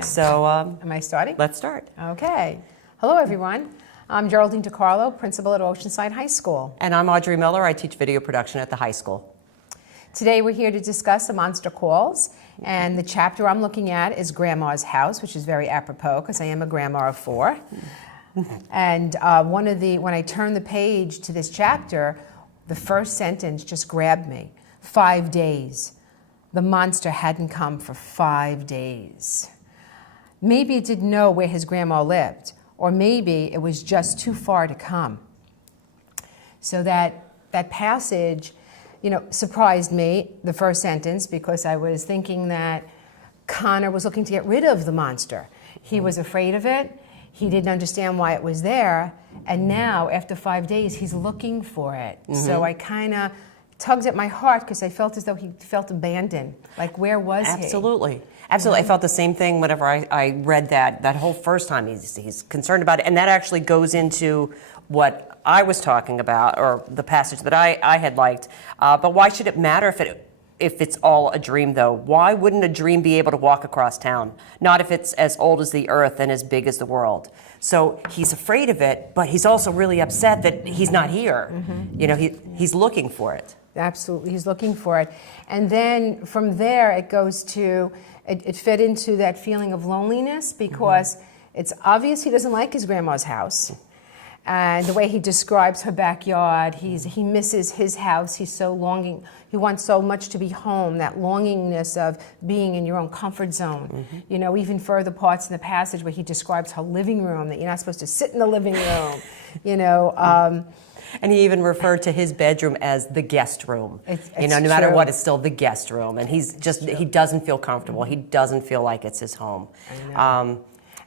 So, Am I starting? let's start. Okay. Hello, everyone. I'm Geraldine DeCarlo, principal at Oceanside High School. And I'm Audrey Miller. I teach video production at the high school. Today, we're here to discuss The Monster Calls. And the chapter I'm looking at is Grandma's House, which is very apropos because I am a grandma of 4. And when I turned the page to this chapter, the first sentence just grabbed me. 5 days. The monster hadn't come for 5 days. Maybe it didn't know where his grandma lived, or maybe it was just too far to come. So that passage, surprised me, the first sentence, because I was thinking that Connor was looking to get rid of the monster. He was afraid of it. He didn't understand why it was there. And now, after 5 days, he's looking for it. Mm-hmm. So I kind of tugged at my heart because I felt as though he felt abandoned. Like, where was he? Absolutely. Absolutely. I felt the same thing whenever I read that whole first time. He's concerned about it. And that actually goes into what I was talking about, or the passage that I had liked. But why should it matter if it's all a dream, though? Why wouldn't a dream be able to walk across town? Not if it's as old as the earth and as big as the world. So he's afraid of it, but he's also really upset that he's not here. Mm-hmm. He's looking for it. Absolutely, he's looking for it. And then from there, it goes to, it fed into that feeling of loneliness because it's obvious he doesn't like his grandma's house. And the way he describes her backyard, he misses his house. He's so longing. He wants so much to be home, that longingness of being in your own comfort zone. Mm-hmm. Even further parts in the passage where he describes her living room, that you're not supposed to sit in the living room, And he even referred to his bedroom as the guest room. It's no matter what, it's still the guest room. And he doesn't feel comfortable. He doesn't feel like it's his home.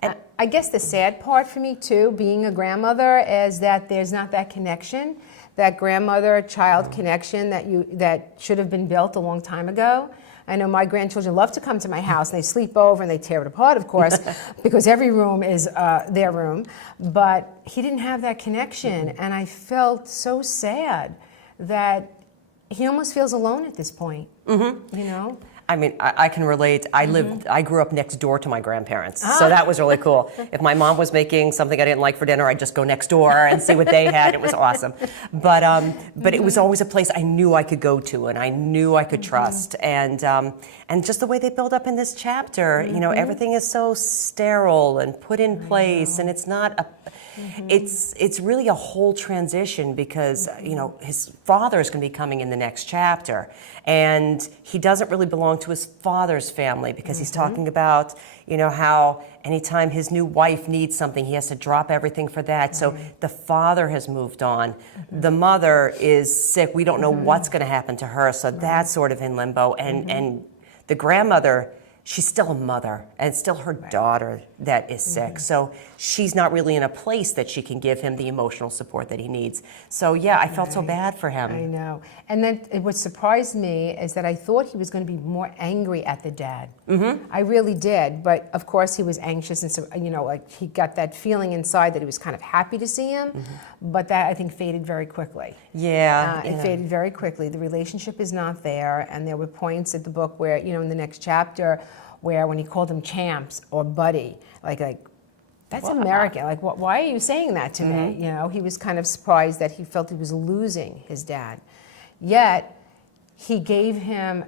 And I guess the sad part for me, too, being a grandmother, is that there's not that connection, that grandmother-child connection that should have been built a long time ago. I know my grandchildren love to come to my house, and they sleep over, and they tear it apart, of course, because every room is their room. But he didn't have that connection, and I felt so sad that he almost feels alone at this point, I mean, I can relate. I grew up next door to my grandparents, so that was really cool. If my mom was making something I didn't like for dinner, I'd just go next door and see what they had. It was awesome. But it was always a place I knew I could go to and I knew I could trust. And just the way they build up in this chapter, everything is so sterile and put in place, and it's not a. It's really a whole transition because his father is going to be coming in the next chapter, and he doesn't really belong to his father's family because he's talking about how anytime his new wife needs something, he has to drop everything for that. So the father has moved on. The mother is sick. We don't know what's going to happen to her, so that's sort of in limbo. And the grandmother, she's still a mother, and it's still her daughter that is sick. So she's not really in a place that she can give him the emotional support that he needs. So yeah, I felt so bad for him. I know. And then what surprised me is that I thought he was going to be more angry at the dad. I really did. But of course he was anxious, and so like he got that feeling inside that he was kind of happy to see him. But that, I think, faded very quickly. It faded very quickly. The relationship is not there, and there were points at the book where in the next chapter where when he called him champs or buddy, like that's American. Like, why are you saying that to me? He was kind of surprised that he felt he was losing his dad. Yet, he gave him,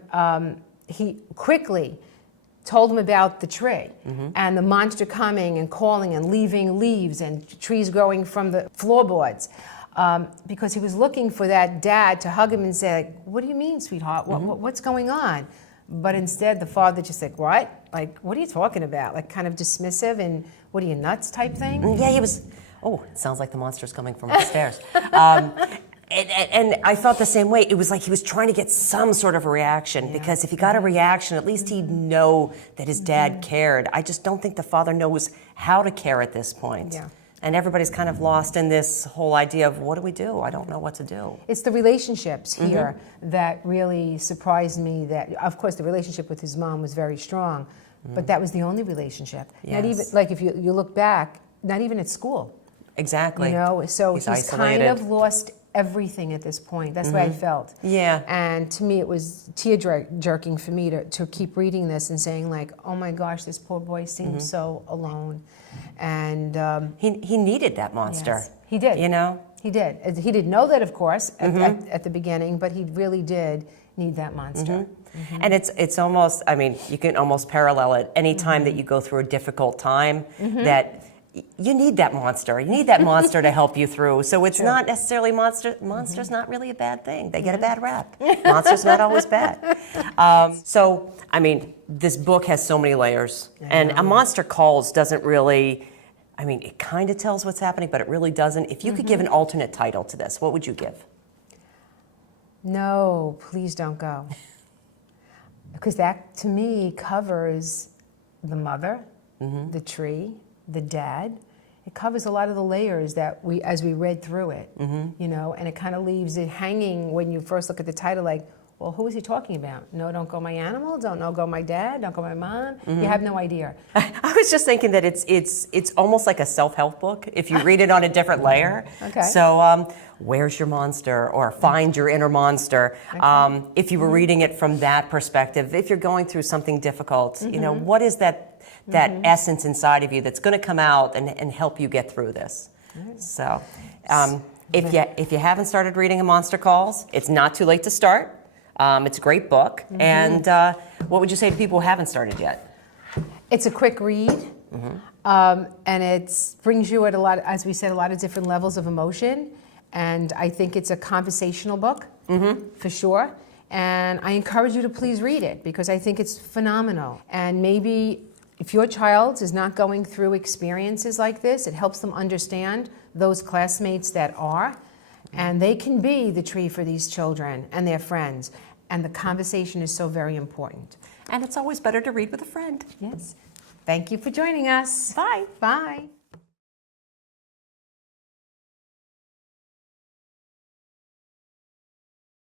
he quickly told him about the tree and the monster coming and calling and leaving leaves and trees growing from the floorboards. Because he was looking for that dad to hug him and say, like, what do you mean, sweetheart? What's going on? But instead, the father just said, what? Like, what are you talking about? Like, kind of dismissive and, what are you, nuts type thing? Yeah, he was, it sounds like the monster's coming from upstairs. And I felt the same way. It was like he was trying to get some sort of a reaction, because if he got a reaction, at least he'd know that his dad cared. I just don't think the father knows how to care at this point. Yeah. And everybody's kind of lost in this whole idea of, what do we do? I don't know what to do. It's the relationships here that really surprised me. That, of course, the relationship with his mom was very strong, but that was the only relationship. Yes. Not even, like, if you look back, not even at school. Exactly. So he's kind of lost everything at this point. That's the way I felt. Yeah. And to me, it was tear-jerking for me to keep reading this and saying, like, oh my gosh, this poor boy seems so alone. And He needed that monster. yes, he did. You know? He did. He didn't know that, of course, at the beginning, but he really did need that monster. And it's almost, I mean, you can almost parallel it any time that you go through a difficult time that you need that monster. You need that monster to help you through. So it's not necessarily monster's not really a bad thing. They get a bad rap. Monster's not always bad. So, I mean, this book has so many layers. And A Monster Calls doesn't really, I mean, it kind of tells what's happening, but it really doesn't. If you could give an alternate title to this, what would you give? No, please don't go. Because that, to me, covers the mother, the tree, the dad. It covers a lot of the layers that as we read through it, you know, and it kind of leaves it hanging when you first look at the title, like, well, who is he talking about? No, don't go my animal. Don't go my dad. Don't go my mom. You have no idea. I was just thinking that it's almost like a self-help book if you read it on a different layer. Okay. So, where's your monster, or find your inner monster? Okay. If you were reading it from that perspective, if you're going through something difficult, you know, what is that essence inside of you that's going to come out and help you get through this? So, if you haven't started reading A Monster Calls, it's not too late to start. It's a great book. And what would you say to people who haven't started yet? It's a quick read, and it brings you at a lot, as we said, a lot of different levels of emotion. And I think it's a conversational book, for sure. And I encourage you to please read it because I think it's phenomenal. And maybe if your child is not going through experiences like this, it helps them understand those classmates that are. And they can be the tree for these children and their friends. And the conversation is so very important. And it's always better to read with a friend. Yes. Thank you for joining us. Bye. Bye.